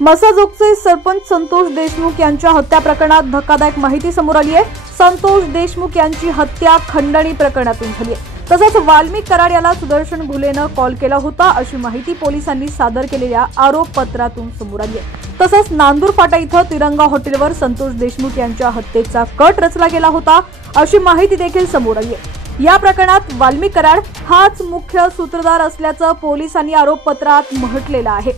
मसाजोगचे सरपंच संतोष देशमुख यांच्या हत्या प्रकरणात धक्कादायक माहिती समोर आली आहे। संतोष देशमुख यांची हत्या खंडणी प्रकरणातून झाली आहे। तसंच वाल्मिक कराड याला सुदर्शन घुलेनं कॉल केला होता अशी माहिती पोलिसांनी सादर केलेल्या आरोपपत्रातून समोर आली आहे। तसंच नांदूर फाटा इथं तिरंगा हॉटेलवर संतोष देशमुख यांच्या हत्येचा कट रचला गेला होता अशी माहिती देखील समोर आली आहे। या प्रकरणात वाल्मिक कराड हाच मुख्य सूत्रधार असल्याचं पोलिसांनी आरोपपत्रात म्हटलेलं आहे।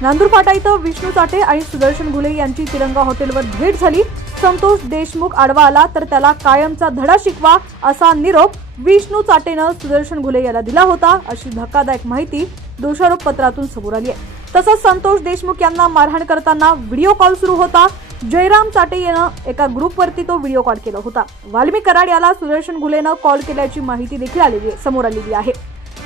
नांदूर फाटा इथं विष्णू चाटे आणि सुदर्शन घुले यांची तिरंगा हॉटेलवर भेट झाली। संतोष देशमुख आडवा आला तर त्याला कायमचा धडा शिकवा असा निरोप विष्णू चाटेनं सुदर्शन घुले याला दिला होता अशी धक्कादायक माहिती दोषारोपपत्रातून समोर आली आहे। तसंच संतोष देशमुख यांना मारहाण करताना व्हिडिओ कॉल सुरू होता। जयराम चाटे यानं एका ग्रुपवरती तो व्हिडिओ कॉल केला होता। वाल्मिक कराड याला सुदर्शन घुलेनं कॉल केल्याची माहिती देखील समोर आलेली आहे।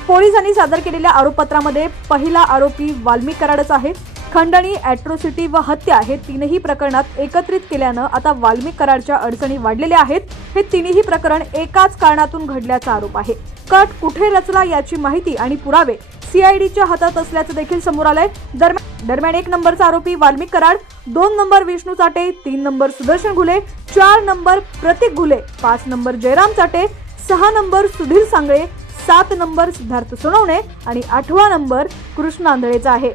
पोलिसांनी सादर केलेल्या आरोपपत्रामध्ये पहिला आरोपी वाल्मिक कराडच आहे। खंडणी, अॅट्रोसिटी व हत्या हे तीनही प्रकरणात एकत्रित केल्यानं आता वाल्मिक कराडच्या अडचणी वाढलेल्या आहेत। हे तीनही प्रकरण एकाच कारणातून घडल्याचा आरोप आहे। कट कुठे रचला याची माहिती आणि पुरावे सीआयडीच्या हातात असल्याचं देखील समोर आलंय। दरम्यान 1 नंबरचा आरोपी Walmik Karad, 2 number Vishnu Chate, 3 number Sudarshan Ghule, 4 number Pratik Ghule, 5 number Jayram Chate, 6 number Sudhir Sangale, 7 number Siddharth Sonawane आणि 8वा नंबर कृष्ण आंधळेचा आहे।